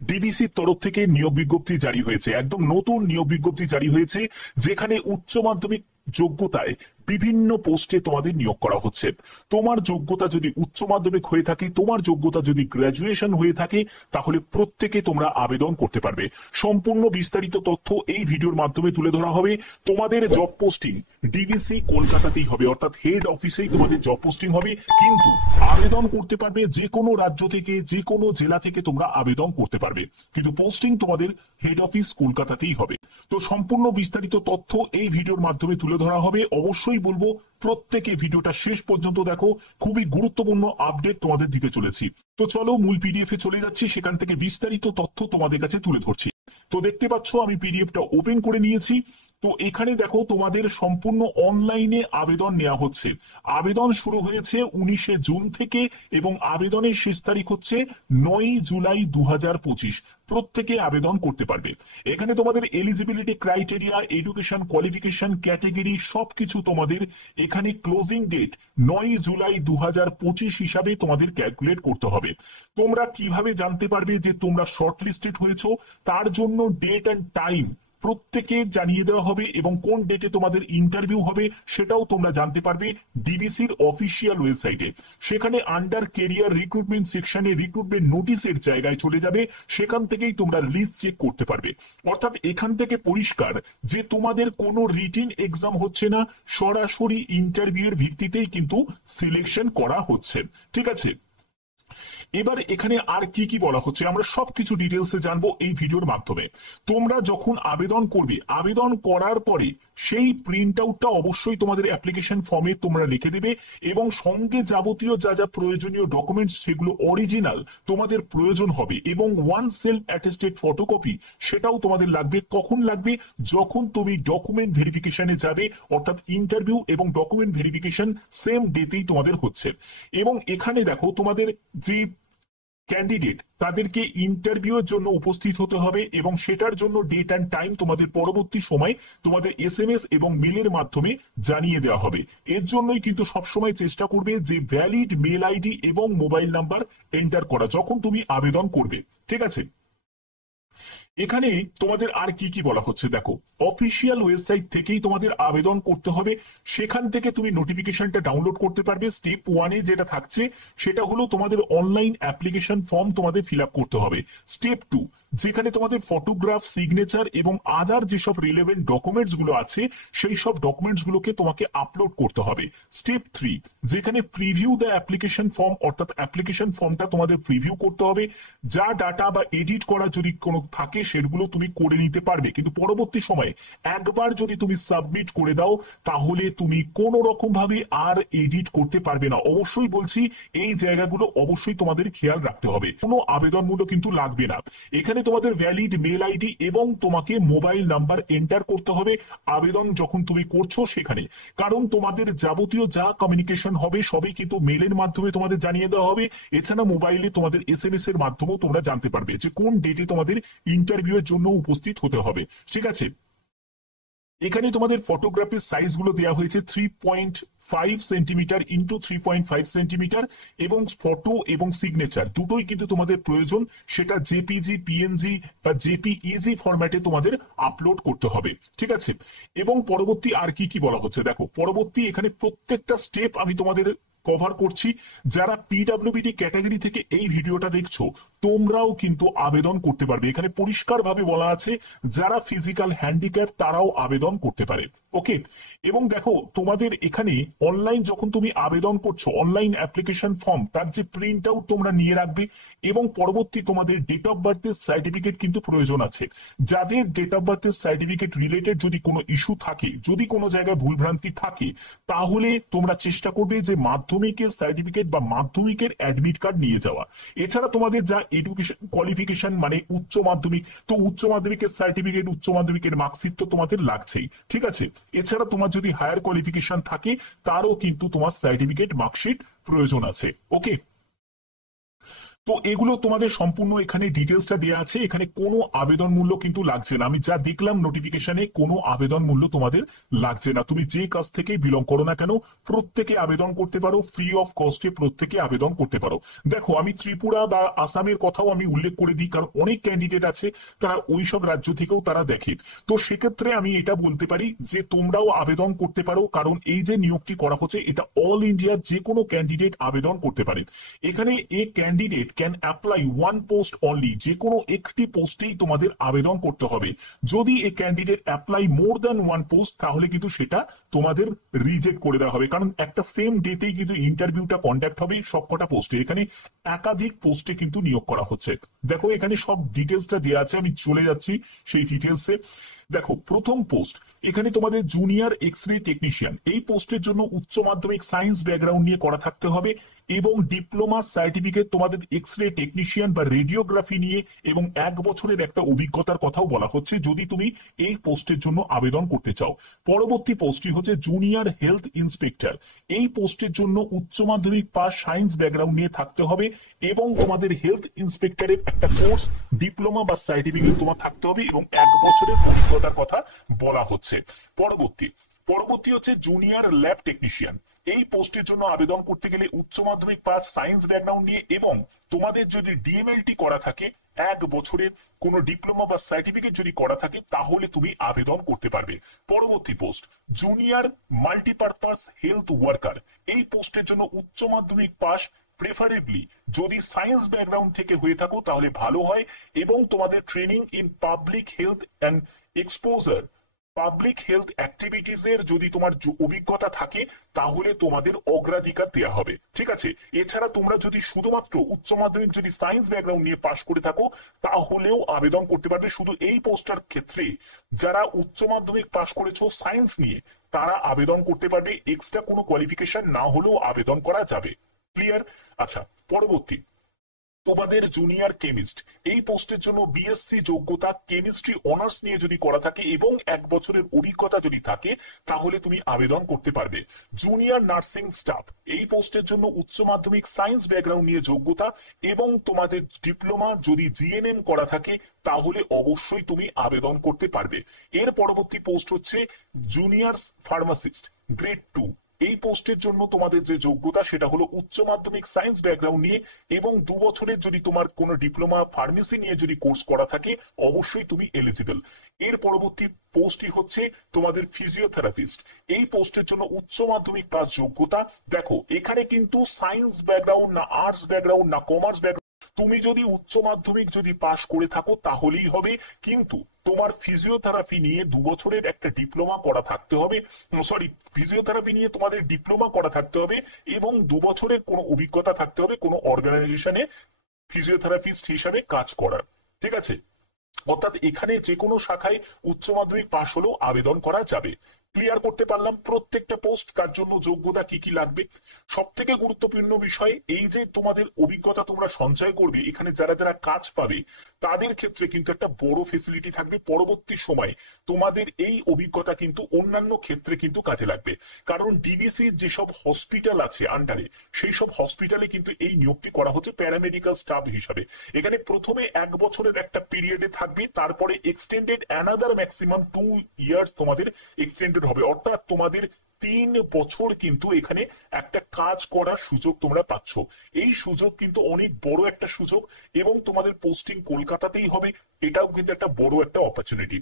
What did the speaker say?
ডিবিসির তরফ থেকে নিয়োগ বিজ্ঞপ্তি জারি হয়েছে, একদম নতুন নিয়োগ বিজ্ঞপ্তি জারি হয়েছে, যেখানে উচ্চ মাধ্যমিক যোগ্যতায় বিভিন্ন পোস্টে তোমাদের নিয়োগ করা হচ্ছে। তোমার যোগ্যতা যদি উচ্চ মাধ্যমিক হয়ে থাকে, তোমার যোগ্যতা যদি গ্র্যাজুয়েশন হয়ে থাকে, তাহলে প্রত্যেকে তোমরা আবেদন করতে পারবে। সম্পূর্ণ বিস্তারিত তথ্য এই ভিডিওর মাধ্যমে তুলে ধরা হবে। তোমাদের জব পোস্টিং ডিবিসি কলকাতাতেই হবে, অর্থাৎ হেড অফিসেই তোমাদের জব পোস্টিং হবে, কিন্তু আবেদন করতে পারবে যে কোনো রাজ্য থেকে, যে কোনো জেলা থেকে তোমরা আবেদন করতে পারবে, কিন্তু পোস্টিং তোমাদের হেড অফিস কলকাতাতেই হবে। তো সম্পূর্ণ বিস্তারিত তথ্য এই ভিডিওর মাধ্যমে তুলে ধরা হবে। অবশ্যই বলবো প্রত্যেকে ভিডিওটা শেষ পর্যন্ত দেখো, খুবই গুরুত্বপূর্ণ আপডেট তোমাদের দিতে চলেছি। তো চলো মূল পিডিএফ এ চলে যাচ্ছি, সেখান থেকে বিস্তারিত তথ্য তোমাদের কাছে তুলে ধরছি। তো দেখতে পাচ্ছ আমি পিডিএফটা ওপেন করে নিয়েছি। তো এখানে দেখো তোমাদের সম্পূর্ণ অনলাইনে আবেদন নেওয়া হচ্ছে। আবেদন শুরু হয়েছে 19শে জুন থেকে এবং আবেদনের শেষ তারিখ হচ্ছে 9ই জুলাই 2025। প্রত্যেকে আবেদন করতে পারবে। এখানে তোমাদের eligibility criteria, education qualification, category সবকিছু তোমাদের এখানে ক্লোজিং ডেট 9ই জুলাই 2025 হিসাবে তোমাদের ক্যালকুলেট করতে হবে। তোমরা কিভাবে জানতে পারবে যে তোমরা শর্টলিস্টেড হয়েছো, তার জন্য ডেট এন্ড টাইম প্রত্যেকে জানিয়ে দেওয়া হবে এবং কোন ডেটে তোমাদের ইন্টারভিউ হবে সেটাও তোমরা জানতে পারবে ডিবিসির অফিসিয়াল ওয়েবসাইটে। সেখানে আন্ডার কেরিয়ার রিক্রুটমেন্ট সেকশনে রিক্রুটমেন্ট নোটিশের জায়গায় চলে যাবে, সেখান থেকেই তোমরা লিস্ট চেক করতে পারবে। অর্থাৎ এখান থেকে পরিষ্কার যে তোমাদের কোনো রিটিন এক্সাম হচ্ছে না, সরাসরি ইন্টারভিউর ভিত্তিতেই কিন্তু সিলেকশন করা হচ্ছে। ঠিক আছে, এবার এখানে আর কি কি বলা হচ্ছে আমরা সবকিছু ডিটেলসে জানবো এই ভিডিওর মাধ্যমে। তোমরা যখন আবেদন করবে, আবেদন করার পরে সেই প্রিন্ট আউটটা অবশ্যই তোমাদের অ্যাপ্লিকেশন ফর্মে তোমরা লিখে দেবে এবং সঙ্গে যাবতীয় যা যা প্রয়োজনীয় ডকুমেন্টস সেগুলো অরিজিনাল তোমাদের প্রয়োজন হবে এবং ওয়ান সেলফ অ্যাটেস্টেড ফটোকপি সেটাও তোমাদের লাগবে। কখন লাগবে? যখন তুমি ডকুমেন্ট ভেরিফিকেশনে যাবে, অর্থাৎ ইন্টারভিউ এবং ডকুমেন্ট ভেরিফিকেশন সেম ডেতেই তোমাদের হচ্ছে। এবং এখানে দেখো তোমাদের যে ক্যান্ডিডেট তাদেরকে ইন্টারভিউর জন্য উপস্থিত হতে হবে এবং সেটার জন্য ডেট অ্যান্ড টাইম তোমাদের পরবর্তী সময় তোমাদের এসএমএস এবং মেলের মাধ্যমে জানিয়ে দেওয়া হবে। এর জন্যই কিন্তু সবসময় চেষ্টা করবে যে ভ্যালিড মেল আইডি এবং মোবাইল নাম্বার এন্টার করা যখন তুমি আবেদন করবে। ঠিক আছে, এখানে তোমাদের আর কি কি বলা হচ্ছে দেখো, অফিসিয়াল ওয়েবসাইট থেকেই তোমাদের আবেদন করতে হবে। সেখান থেকে তুমি নোটিফিকেশনটা ডাউনলোড করতে পারবে। স্টেপ 1-এ যেটা থাকছে সেটা হলো তোমাদের অনলাইন অ্যাপ্লিকেশন ফর্ম তোমাদের ফিল আপ করতে হবে। স্টেপ 2, যেখানে তোমাদের ফটোগ্রাফ, সিগনেচার এবং আদার যেসব রিলেভেন্ট ডকুমেন্টস গুলো আছে সেই সব ডকুমেন্টস গুলোকে তোমাকে আপলোড করতে হবে। স্টেপ 3, যেখানে প্রিভিউ দ্য অ্যাপ্লিকেশন ফর্ম, অর্থাৎ অ্যাপ্লিকেশন ফর্মটা তোমাদের প্রিভিউ করতে হবে। যা ডাটা বা এডিট করা যদি কোনো থাকে সেগুলো তুমি করে নিতে পারবে, কিন্তু পরবর্তী সময়ে একবার যদি তুমি সাবমিট করে দাও তাহলে তুমি কোনো রকম ভাবে আর এডিট করতে পারবে না। অবশ্যই বলছি এই জায়গাগুলো অবশ্যই তোমাদের খেয়াল রাখতে হবে। কোনো আবেদনমূলক কিন্তু লাগবে না। এখানে তোমাদের ভ্যালিড মেল আইডি এবং তোমাকে মোবাইল নাম্বার এন্টার করতে হবে আবেদন যখন তুমি করছো সেখানে, কারণ তোমাদের যাবতীয় যা কমিউনিকেশন হবে সবই কিন্তু মেলের মাধ্যমে তোমাদের জানিয়ে দেওয়া হবে। এছাড়া মোবাইলে তোমাদের এসএমএস এর মাধ্যমেও তোমরা জানতে পারবে যে কোন ডেটে তোমাদের ইন্টারভিউয়ের জন্য উপস্থিত হতে হবে। ঠিক আছে, এখানে তোমাদের ফটোগ্রাফির সাইজ গুলো দেওয়া হয়েছে 3.5 সেন্টিমিটার ইন্টু 3.5 সেন্টিমিটার এবং ফটো এবং সিগনেচার দুটোই কিন্তু তোমাদের প্রয়োজন। সেটা জেপিজি, পিএনজি বা জেপিইজি ফরম্যাটে তোমাদের আপলোড করতে হবে। ঠিক আছে, এবং পরবর্তী আর কি কি বলা হচ্ছে দেখো, পরবর্তী এখানে প্রত্যেকটা স্টেপ আমি তোমাদের কভার করছি। যারা পিডব্লিউবিডি ক্যাটাগরি থেকে এই ভিডিওটা দেখছো তোমরাও কিন্তু আবেদন করতে পারবে। এখানে পরিষ্কারভাবে বলা আছে যারা ফিজিক্যাল হ্যান্ডিক্যাপ তারাও আবেদন করতে পারে। ওকে, এবং দেখো তোমাদের এখানে অনলাইন যখন তুমি আবেদন করছো অনলাইন অ্যাপ্লিকেশন ফর্ম তার যে প্রিন্ট আউট তোমরা নিয়ে রাখবে এবং পরবর্তী তোমাদের ডেট অফ বার্থের সার্টিফিকেট কিন্তু প্রয়োজন আছে। যাদের ডেট অফ বার্থের সার্টিফিকেট রিলেটেড যদি কোনো ইস্যু থাকে, যদি কোনো জায়গায় ভুলভ্রান্তি থাকে, তাহলে তোমরা চেষ্টা করবে যে মাধ্যমিকের সার্টিফিকেট বা মাধ্যমিকের অ্যাডমিট কার্ড নিয়ে যাওয়া। এছাড়া তোমাদের যা এডুকেশন কোয়ালিফিকেশন মানে উচ্চ মাধ্যমিক, তো উচ্চ মাধ্যমিকের সার্টিফিকেট, উচ্চ মাধ্যমিকের মার্কশিট তো তোমাদের লাগছেই। ঠিক আছে, এছাড়া তোমার যদি হায়ার কোয়ালিফিকেশন থাকে তারও কিন্তু তোমার সার্টিফিকেট মার্কশিট প্রয়োজন আছে। ওকে, তো এগুলো তোমাদের সম্পূর্ণ এখানে ডিটেলসটা দেওয়া আছে, এখানে কোনো আবেদন মূল্য কিন্তু লাগছে না। আমি যা দেখলাম নোটিফিকেশনে কোনো আবেদন মূল্য তোমাদের লাগছে না। তুমি যে কাজ থেকে বিলং করো না কেন প্রত্যেকে আবেদন করতে পারো, ফ্রি অফ কস্টে প্রত্যেকে আবেদন করতে পারো। দেখো আমি ত্রিপুরা বা আসামের কথাও আমি উল্লেখ করে দিই, কারণ অনেক ক্যান্ডিডেট আছে তারা ওইসব রাজ্য থেকেও তারা দেখে। তো সেক্ষেত্রে আমি এটা বলতে পারি যে তোমরাও আবেদন করতে পারো, কারণ এই যে নিয়োগটি করা হচ্ছে এটা অল ইন্ডিয়ার যে কোনো ক্যান্ডিডেট আবেদন করতে পারে। এখানে এ candidate can apply one post only, যে কোনো একটি পোস্টেই তোমাদের আবেদন করতে হবে। যদি এ candidate apply more than one post তাহলে কিন্তু সেটা তোমাদের রিজেক্ট করে দেওয়া হবে, কারণ একটা সেম ডেতেই কিন্তু ইন্টারভিউটা কন্ডাক্ট হবে সবকটা পোস্টে। এখানে একাধিক পোস্টে কিন্তু নিয়োগ করা হচ্ছে। দেখো এখানে সব ডিটেলসটা দেওয়া আছে, আমি চলে যাচ্ছি সেই ডিটেলসে। দেখো প্রথম পোস্ট এখানে তোমাদের জুনিয়র এক্স রে টেকনিশিয়ান, এই পোস্টের জন্য উচ্চ মাধ্যমিক সায়েন্স ব্যাকগ্রাউন্ড নিয়ে করা থাকতে হবে এবং ডিপ্লোমা সার্টিফিকেট তোমাদের এক্স রে টেকনিশিয়ান বা রেডিওগ্রাফি নিয়ে, এবং 1 বছরের একটা অভিজ্ঞতার কথাও বলা হচ্ছে যদি তুমি এই পোস্টের জন্য আবেদন করতে চাও। পরবর্তী পোস্টটি হচ্ছে জুনিয়র হেলথ ইন্সপেক্টর, এই পোস্টের জন্য উচ্চ মাধ্যমিক পাস সায়েন্স ব্যাকগ্রাউন্ড নিয়ে থাকতে হবে এবং তোমাদের হেলথ ইন্সপেক্টরের একটা কোর্স ডিপ্লোমা বা সার্টিফিকেট তোমার থাকতে হবে এবং 1 বছরের অভিজ্ঞতার কথা বলা হচ্ছে। পরবর্তী হচ্ছে জুনিয়র ল্যাব টেকনিশিয়ান, এই পোস্টের জন্য আবেদন করতে গেলে উচ্চ মাধ্যমিক পাস সায়েন্স ব্যাকগ্রাউন্ড নিয়ে এবং তোমাদের যদি ডিএমএলটি করা থাকে 1 বছরের কোন ডিপ্লোমা বা সার্টিফিকেট যদি করা থাকে তাহলে তুমি আবেদন করতে পারবে। পরবর্তী post junior multipurpose health worker, এই পোস্টের জন্য উচ্চ মাধ্যমিক পাস প্রেফারেবলি যদি সায়েন্স ব্যাকগ্রাউন্ড থেকে হয়ে থাকো তাহলে ভালো হয় এবং তোমাদের training in public health and exposure public health activities এর যদি তোমার অভিজ্ঞতা থাকে তাহলে তোমাদের অগ্রাধিকার দেওয়া হবে, ঠিক আছে। এছাড়া তোমরা যদি শুধুমাত্র উচ্চ মাধ্যমিক যদি সায়েন্স ব্যাকগ্রাউন্ড নিয়ে পাশ করে থাকো তাহলেও আবেদন করতে পারবে। শুধু এই পোস্টার ক্ষেত্রে যারা উচ্চ মাধ্যমিক পাশ করেছো সায়েন্স নিয়ে তারা আবেদন করতে পারবে, এক্সট্রা কোনো কোয়ালিফিকেশন না হলেও আবেদন করা যাবে। ক্লিয়ার? আচ্ছা, পরবর্তী তোমাদের জুনিয়র কেমিস্ট, এই পোস্টের জন্য বিএসসি যোগ্যতা কেমিস্ট্রি অনার্স নিয়ে যদি করা থাকে এবং 1 বছরের অভিজ্ঞতা যদি থাকে তাহলে তুমি আবেদন করতে পারবে। জুনিয়র নার্সিং স্টাফ, এই পোস্টের জন্য উচ্চ মাধ্যমিক সায়েন্স ব্যাকগ্রাউন্ড নিয়ে যোগ্যতা এবং তোমাদের ডিপ্লোমা যদি জিএনএম করা থাকে তাহলে অবশ্যই তুমি আবেদন করতে পারবে। এর পরবর্তী পোস্ট হচ্ছে জুনিয়র ফার্মাসিস্ট গ্রেড 2, এই পোস্টের জন্য তোমাদের যে যোগ্যতা সেটা হলো উচ্চ মাধ্যমিক সায়েন্স ব্যাকগ্রাউন্ড নিয়ে এবং 2 বছরের যদি তোমার কোনো ডিপ্লোমা ফার্মেসি নিয়ে যদি কোর্স করা থাকে অবশ্যই তুমি এলিজিবল। এর পরবর্তী পোস্টই হচ্ছে তোমাদের ফিজিওথেরাপিস্ট, এই পোস্টের জন্য উচ্চ মাধ্যমিক পাস যোগ্যতা। দেখো এখানে কিন্তু সায়েন্স ব্যাকগ্রাউন্ড না আর্টস ব্যাকগ্রাউন্ড না কমার্স ব্যাকগ্রাউন্ড, তুমি যদি উচ্চ মাধ্যমিক যদি পাশ করে থাকো তাহলেই হবে, কিন্তু তোমার ফিজিওথেরাপি নিয়ে 2 বছরের একটা ডিপ্লোমা করা থাকতে হবে, ফিজিওথেরাপি নিয়ে তোমাদের ডিপ্লোমা করা থাকতে হবে এবং 2 বছরের কোনো অভিজ্ঞতা থাকতে হবে কোনো অর্গানাইজেশনে ফিজিওথেরাপিস্ট হিসাবে কাজ করার, ঠিক আছে। অর্থাৎ এখানে যে কোনো শাখায় উচ্চ মাধ্যমিক পাশ হলেও আবেদন করা যাবে। ক্লিয়ার করতে পারলাম প্রত্যেকটা পোস্ট তার জন্য যোগ্যতা কি কি লাগবে। সব থেকে গুরুত্বপূর্ণ বিষয় এই যে তোমাদের অভিজ্ঞতা তোমরা সঞ্চয় করবে, এখানে যারা যারা কাজ পাবে তাদের ক্ষেত্রে কিন্তু একটা বড় ফেসিলিটি থাকবে। পরবর্তী সময় তোমাদের এই অভিজ্ঞতা কিন্তু অন্যান্য ক্ষেত্রে কিন্তু কাজে লাগবে, কারণ ডিবিসি যেসব হসপিটাল আছে আন্ডারে সেই সব হসপিটালে কিন্তু এই নিয়োগটি করা হচ্ছে প্যারামেডিক্যাল স্টাফ হিসাবে। এখানে প্রথমে 1 বছরের একটা পিরিয়ডে থাকবে, তারপরে এক্সটেন্ডেড অ্যানাদার ম্যাক্সিমাম 2 ইয়ার্স তোমাদের এক্সটেন্ডেড হবে, অর্থাৎ তোমাদের 3 বছর কিন্তু এখানে একটা কাজ করার সুযোগ তোমরা পাচ্ছ। এই সুযোগ কিন্তু অনেক বড় একটা সুযোগ এবং তোমাদের পোস্টিং কলকাতাতেই হবে, এটাও কিন্তু একটা বড় একটা অপরচুনিটি।